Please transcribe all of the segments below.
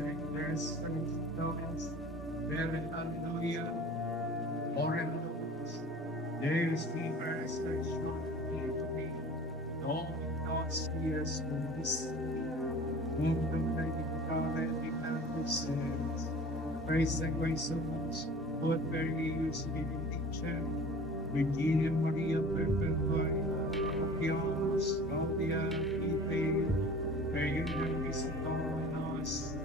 declares Thomas, Very Hallelujah, Oren there is deeper expression to me, all God's tears will be seen. Move the lady Father and the says, praise the grace of us, Lord, very useful in teacher, Virginia Maria Perpetua, Dios, Claudia, Ite, where you have visited on us.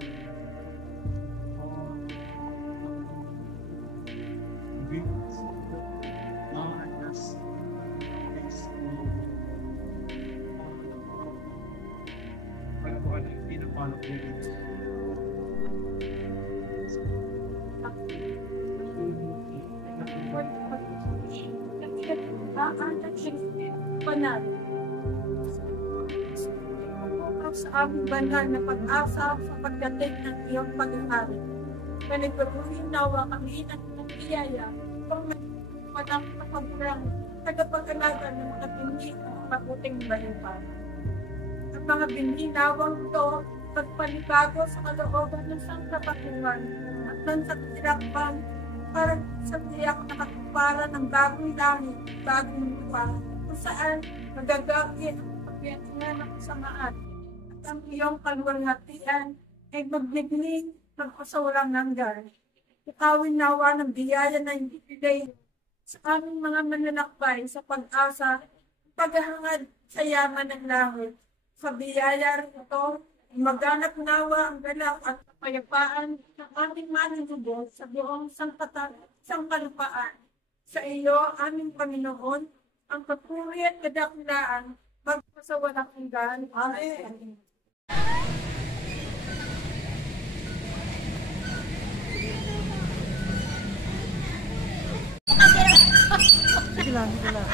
Sa aming banal na pag-asa sa pagdating ng iyong pag-ahari. Panagpaguhin nawa kami ng biyaya kung walang nakagurang tagapag-alaga ng mga bindi ng mabuting balita. Ang mga bindi nawang ito pagpanibago sa kalooban ng sangkapatuan at ng sa tinakpan para sa tiyak na katuparan ng bagong langit, bagong lupa, kung saan magagawin ang pagyatingan ng kasamaan. Ang iyong kalwalhatian ay magbigling magpasawalang hanggan. Ikawin nawa ng biyaya na ibigay sa aming mga manlalakbay sa pag-asa, paghahangad sa yaman ng langit. Sa biyaya rin ito, maganap nawa ang galak at kapayapaan ng aming manunubos sa buong sangkalupaan. Sa iyo, aming Panginoon, ang papuri at kadakilaan magpasawalang hanggan. Amen. Sige lang, sige lang.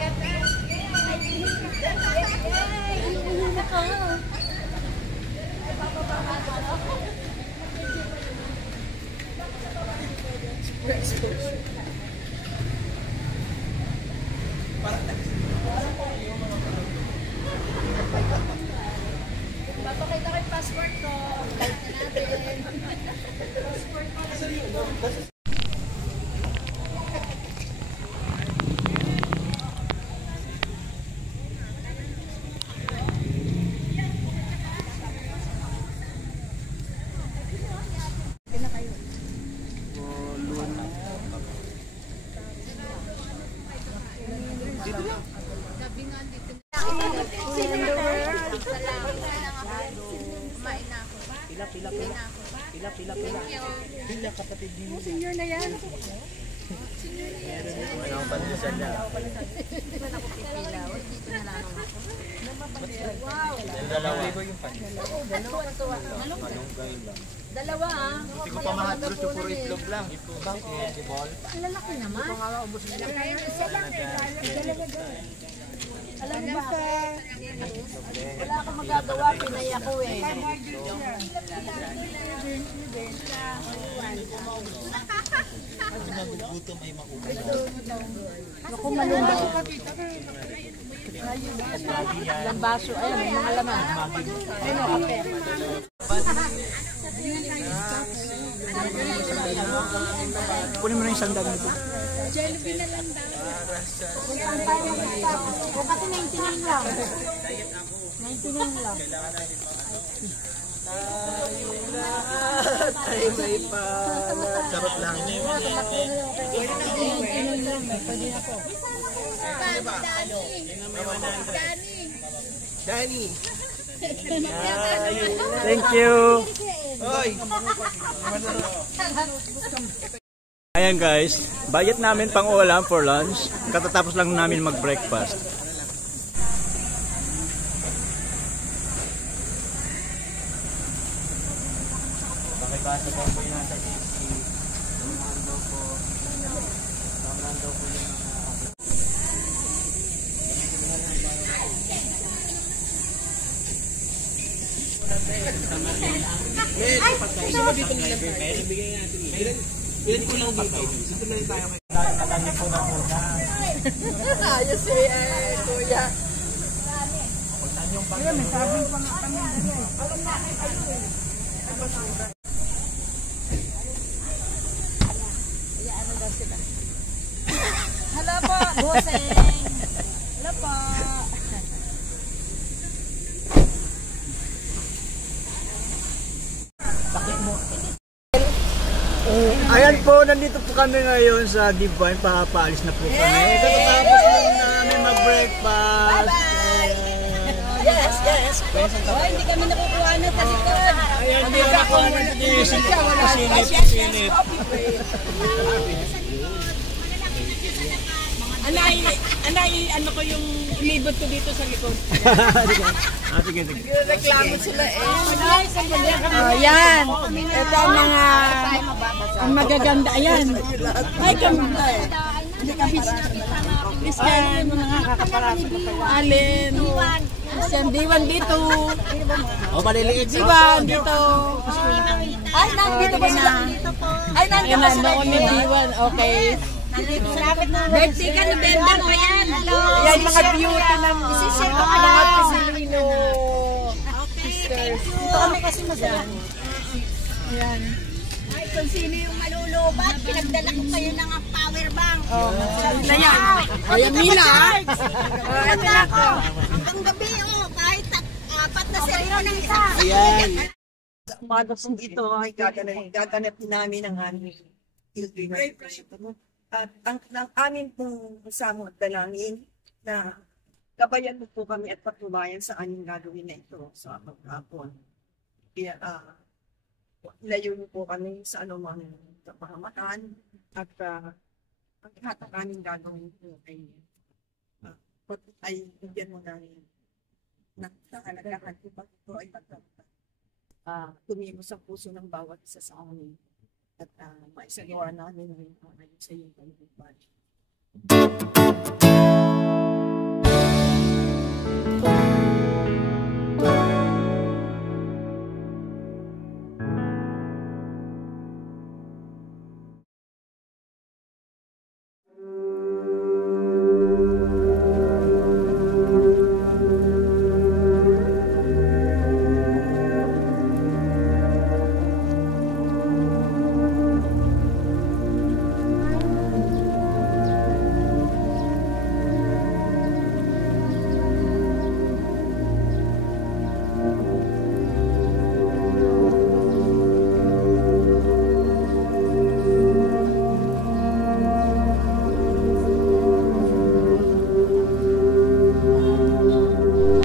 Papakita ko yung passport ko. Balik na natin. Passport ko. Pila kapatid niyo. Senior na yan. Wala akong pandusan niya. Hindi man ako pipila. Dito na lang ako. Wow. Dalawa. Dalawa ah. Hindi ko pa mahadro sa puro itlog lang. Bakit hindi ball? Ang lalaki naman. Isa lang. Alam mo ba? Wala akong magagawa. Pinay ako eh. Nagugutom ay makuha. Ako malunod. Ilang baso. Ayun, may mga laman. Ayun, kape. Kunin mo na yung sandal nito. Jollibee na lang daw. Kasi 99 lang. 99 lang. Tayo may pala. Charot lang. Danny. Thank you. Oy. Ayan guys, budget namin pang ulam for lunch. Katatapos lang namin mag-breakfast. Pakibasa po po yung nasa GC. Tumando po. Tumando po yung Ilan ko lang dito. Dito na rin tayo kayo. Nakanya po na po na. Ayos eh, kuya. Kung saan yung pag- may sabing pang Buseng. Wala po. Ayan po, nandito po kami ngayon sa Divine. Papaalis na po kami. Katapos lang namin mag-breakfast. Yes, yes. Oh, hindi kami nakukuha na sa likod. Ayan, hindi ako pasilip. Anay, ano ko yung libot ko dito sa likod. Sige. Reklamo sila eh. Ayan. Ito ang mga magaganda. Ayan. Ay, kamunda eh. Christian, mga kakaparasa ko pa. Alin. Christian, Diwan dito. O, maliliit si Diwan dito. Ay, nandito ba sila? Ay, nandito ba sila? Noon ni Diwan. Okay. Birthday ka, November pa yan. Hello. Ayan, mga beauty ng mga Pilipino. Sisters. Dito kami kasi masaya. Ayan. Ay, kung sino yung malulubat, pinagdala ko kayo ng power bank. Na yan. Ayan, Mila. Ito na ako. Hanggang gabi, kahit 4 na cellphone ng isa. Ayan. Umaga pong ito ay gaganap namin ang aming pilgrimage. At ang amin pong kasama at dalangin na gabayan po kami at patubayan sa aming gagawin na ito sa pagkapon. Kaya layo po kami sa anumang kapahamakan at ang lahat ng aming gagawin po ay bigyan mo namin na nakalagahan po pag ito ay tumimos ang puso ng bawat isa sa amin at maisagawa namin ang sa iyong pagpapad.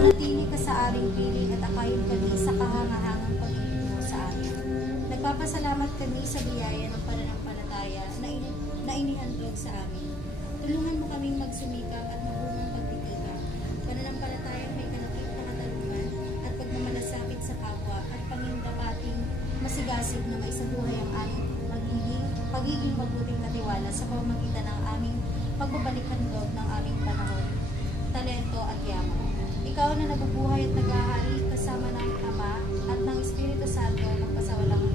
Manatili ka sa aming piling at akayin kami sa kahangahangang pag-ibig mo sa amin. Nagpapasalamat kami sa biyaya ng pananampalataya na inihandog sa amin. Tulungan mo kaming magsumikap at mabungang pagtitigan, pananampalatayang may kanakit na katalungan at pagmamalasakit sa kapwa at pangindapating masigasig na maisabuhay ang aming pagiging mabuting katiwala sa pamamagitan ng aming pagbabalik ng loob ng aming panahon, talento at yaman. Ikaw na nabubuhay at naghahari kasama ng Ama at ng Espiritu Santo magpasawalang